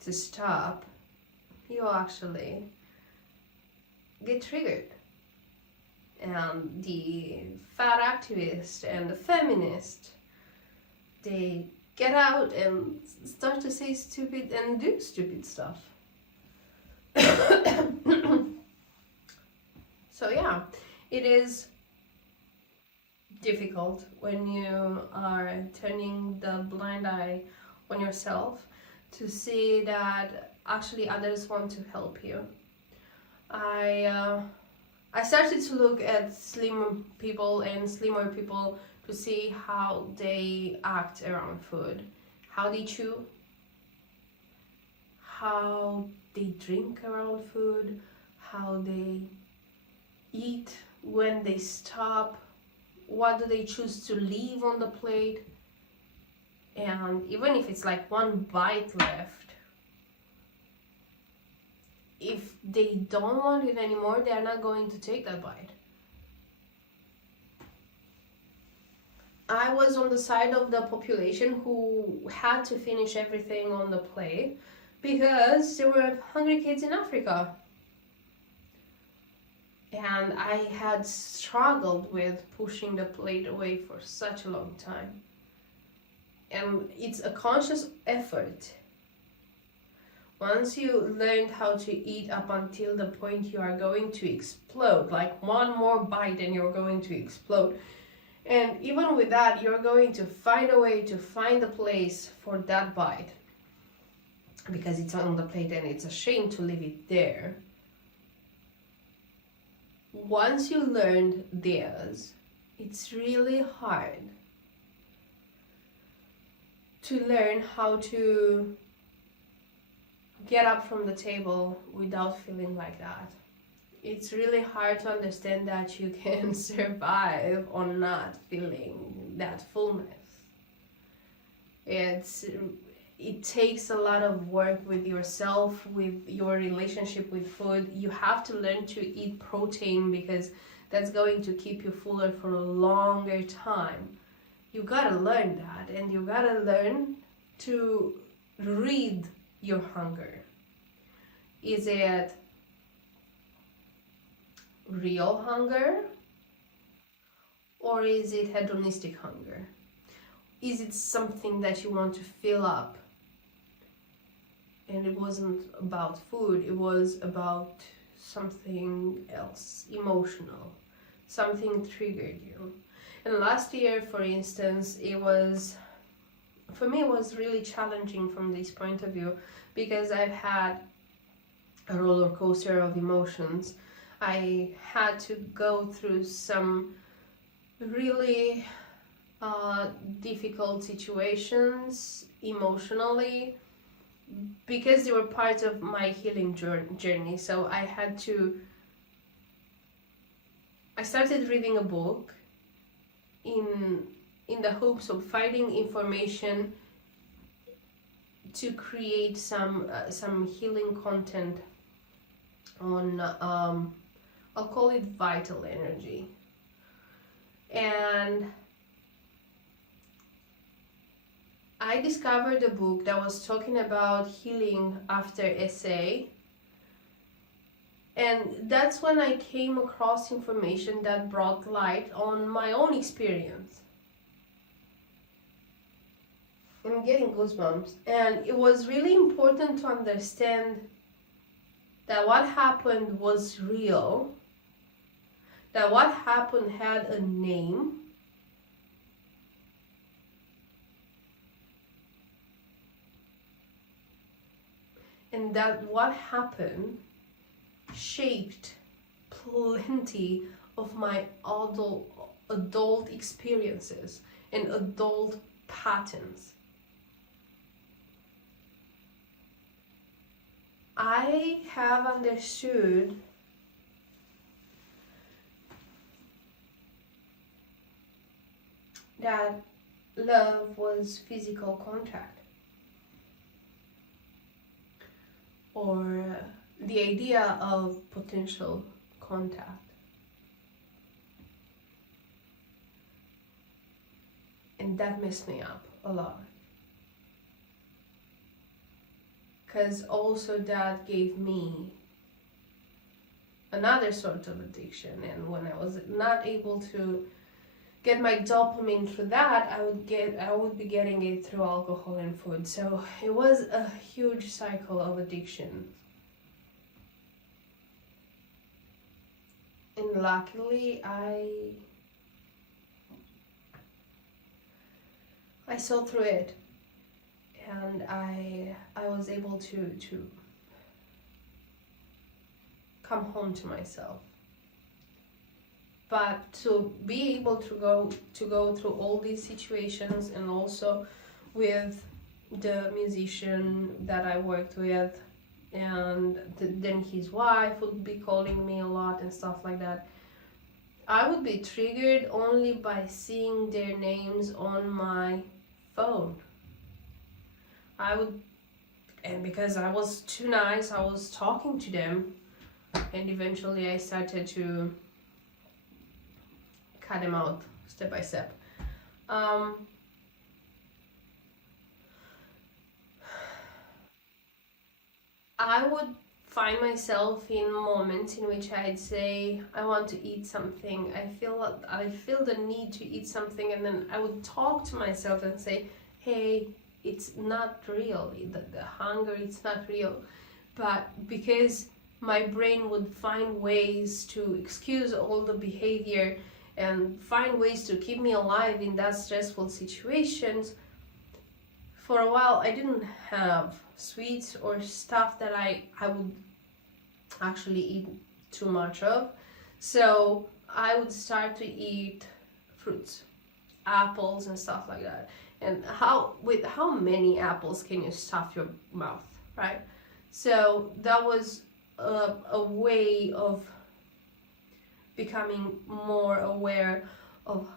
to stop, you actually get triggered. And the fat activist and the feminist, they get out and start to say stupid and do stupid stuff. So yeah, it is difficult when you are turning the blind eye on yourself to see that actually others want to help you. I started to look at slim people and slimmer people to see how they act around food, how they chew, how they drink around food, how they eat, when they stop, what do they choose to leave on the plate. And even if it's like one bite left, if they don't want it anymore, they're not going to take that bite. I was on the side of the population who had to finish everything on the plate because there were hungry kids in Africa. And I had struggled with pushing the plate away for such a long time. And it's a conscious effort. Once you learned how to eat up until the point you are going to explode, like one more bite and you're going to explode. And even with that, you're going to find a way to find a place for that bite, because it's on the plate and it's a shame to leave it there. Once you learned this, it's really hard to learn how to get up from the table without feeling like that. It's really hard to understand that you can survive on not feeling that fullness. It takes a lot of work with yourself, with your relationship with food. You have to learn to eat protein because that's going to keep you fuller for a longer time. You gotta learn that, and you gotta learn to read your hunger. Is it real hunger, or is it hedonistic hunger? Is it something that you want to fill up? And it wasn't about food, it was about something else, emotional. Something triggered you. And last year, for instance, for me it was really challenging from this point of view, because I've had a roller coaster of emotions. I had to go through some really difficult situations emotionally, because they were part of my healing journey. So I started reading a book in the hopes of finding information to create some healing content on I'll call it vital energy. And I discovered a book that was talking about healing after SA, and that's when I came across information that brought light on my own experience. I'm getting goosebumps. And it was really important to understand that what happened was real, that what happened had a name, and that what happened shaped plenty of my adult experiences and adult patterns. I have understood that love was physical contact, or the idea of potential contact. And that messed me up a lot. Because also that gave me another sort of addiction, and when I was not able to get my dopamine through that, I would be getting it through alcohol and food. So it was a huge cycle of addiction. And luckily I saw through it, and I was able to come home to myself. But to be able to go through all these situations, and also with the musician that I worked with, and then his wife would be calling me a lot and stuff like that, I would be triggered only by seeing their names on my phone. And because I was too nice, I was talking to them, and eventually I started to cut them out step by step. I would find myself in moments in which I'd say, I want to eat something. I feel the need to eat something, and then I would talk to myself and say, hey, it's not real. The hunger, it's not real. But because my brain would find ways to excuse all the behavior and find ways to keep me alive in that stressful situations, for a while I didn't have sweets or stuff that I would actually eat too much of. So I would start to eat fruits, apples and stuff like that. And with how many apples can you stuff your mouth, right? So that was a way of becoming more aware of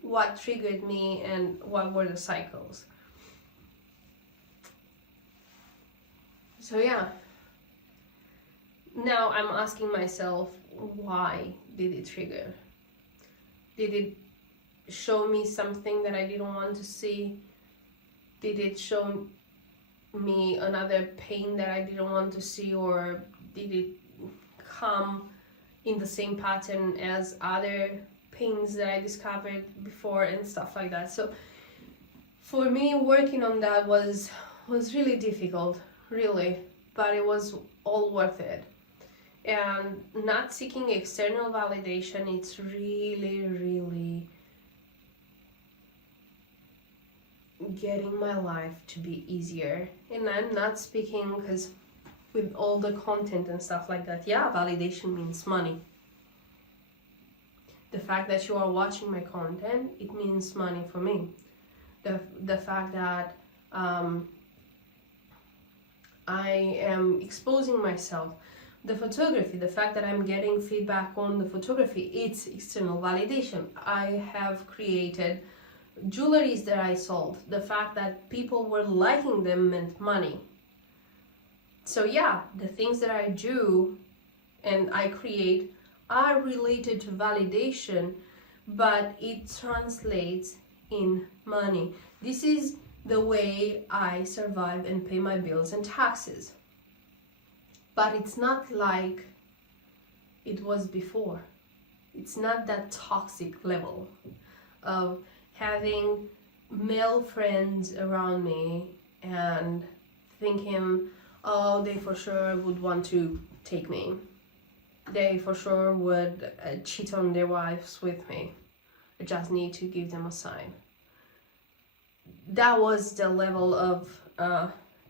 what triggered me and what were the cycles. So yeah, now I'm asking myself, why did it trigger? Did it show me something that I didn't want to see? Did it show me another pain that I didn't want to see, or did it come in the same pattern as other pains that I discovered before and stuff like that? So for me, working on that was really difficult, really, but it was all worth it. And not seeking external validation, it's really getting my life to be easier. And I'm not speaking because with all the content and stuff like that, yeah, validation means money. The fact that you are watching my content, it means money for me. The fact that I am exposing myself, the photography, the fact that I'm getting feedback on the photography, it's external validation. I have created jewelries that I sold. The fact that people were liking them meant money. So yeah, the things that I do and I create are related to validation, but it translates in money. This is the way I survive and pay my bills and taxes. But it's not like it was before. It's not that toxic level of having male friends around me and thinking, oh, they for sure would want to take me. They for sure would cheat on their wives with me. I just need to give them a sign. That was the level of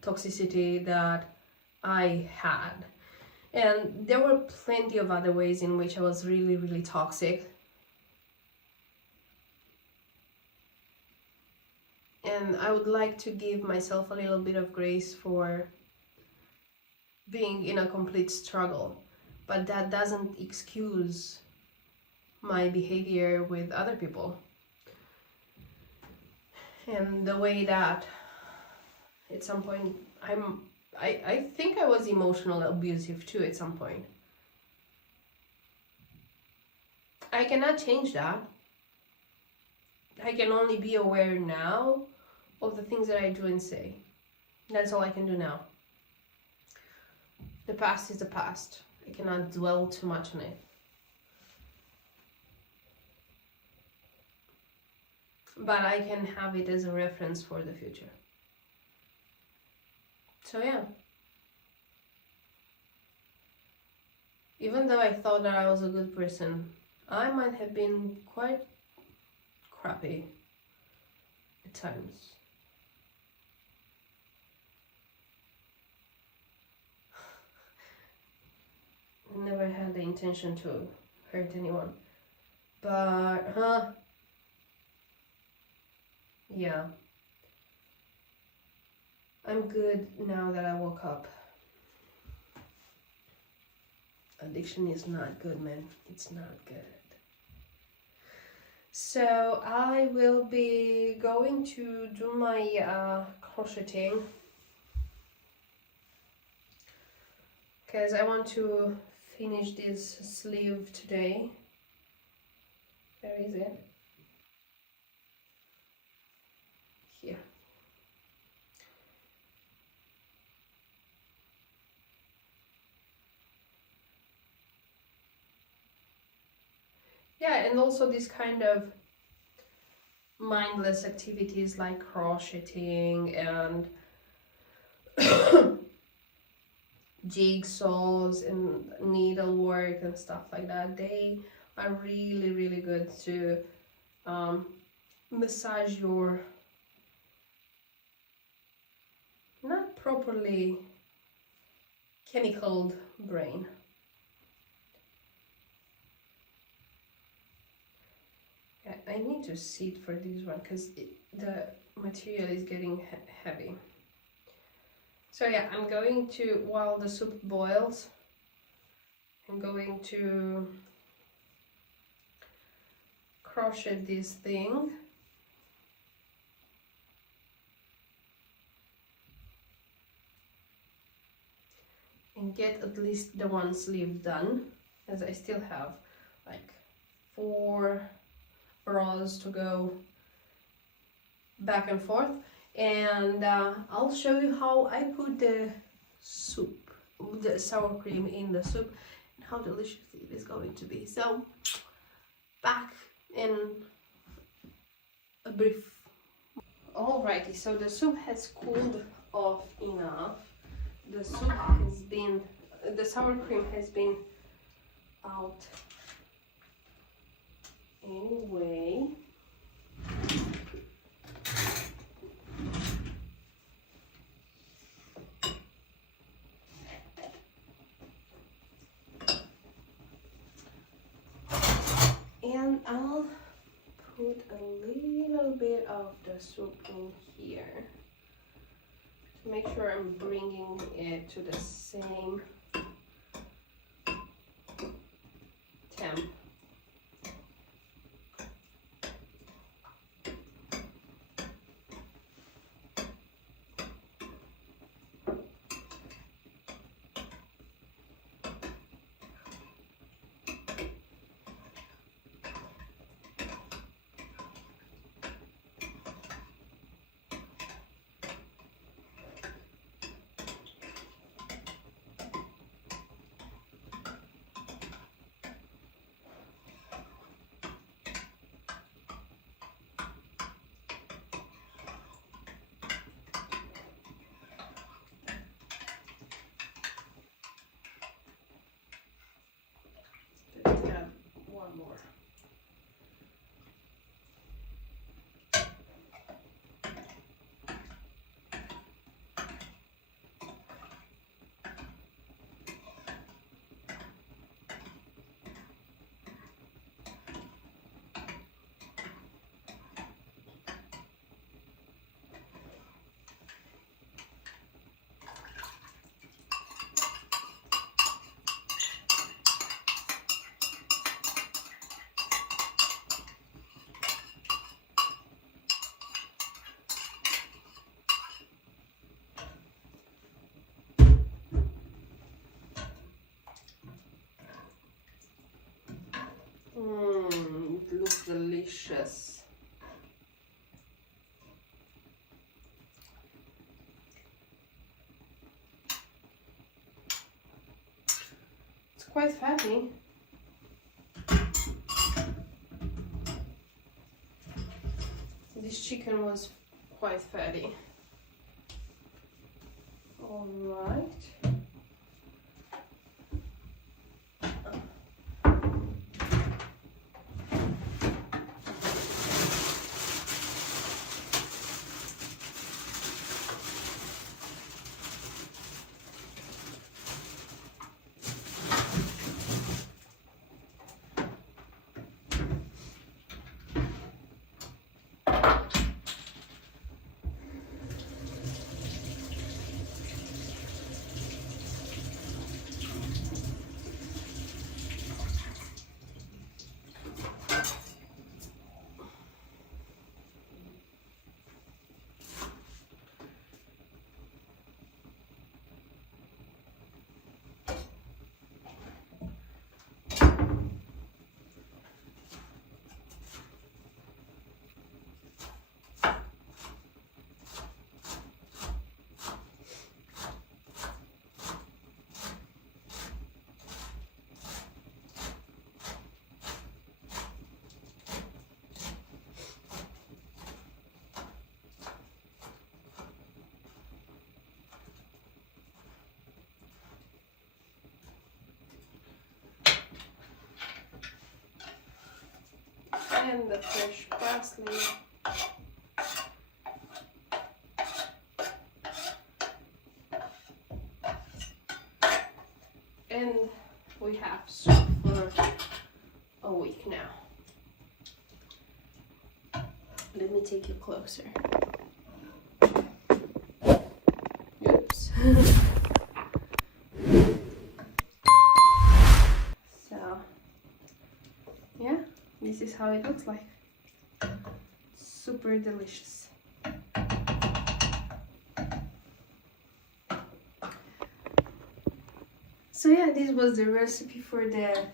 toxicity that I had. And there were plenty of other ways in which I was really toxic. And I would like to give myself a little bit of grace for being in a complete struggle, but that doesn't excuse my behavior with other people. And the way that at some point I think I was emotional abusive too at some point. I cannot change that. I can only be aware now of the things that I do and say. That's all I can do now. The past is the past. I cannot dwell too much on it. But I can have it as a reference for the future. So yeah. Even though I thought that I was a good person, I might have been quite crappy at times. Never had the intention to hurt anyone, but yeah, I'm good now that I woke up. Addiction is not good, man. It's not good. So I will be going to do my crocheting because I want to finish this sleeve today. Where is it? Here. Yeah, and also this kind of mindless activities like crocheting and jigsaws and needlework and stuff like that, they are really, really good to massage your not properly chemicaled brain. I need to sit for this one because the material is getting heavy. So yeah, I'm going to, while the soup boils, I'm going to crochet this thing. And get at least the one sleeve done, as I still have like 4 rows to go back and forth. And I'll show you how I put the soup, the sour cream in the soup, and how delicious it is going to be. So back in a brief. Alrighty, so the soup has cooled off enough. The soup has been, the sour cream has been out anyway. And I'll put a little bit of the soup in here to make sure I'm bringing it to the same temp. One more. quite fatty. This chicken was quite fatty. All right. And the fresh parsley. And we have soup for a week now. Let me take you closer. Oops. So, yeah, this is how it looks like. Super delicious. So yeah, this was the recipe for the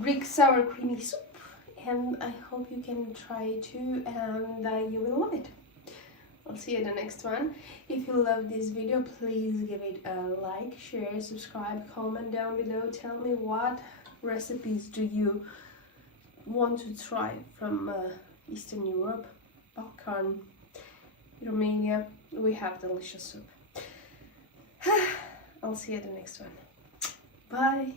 Greek sour creamy soup, and I hope you can try it too, and you will love it. I'll see you in the next one. If you love this video, please give it a like, share, subscribe, comment down below. Tell me what recipes do you want to try from Eastern Europe, Balkan, Romania. We have delicious soup. I'll see you at the next one. Bye.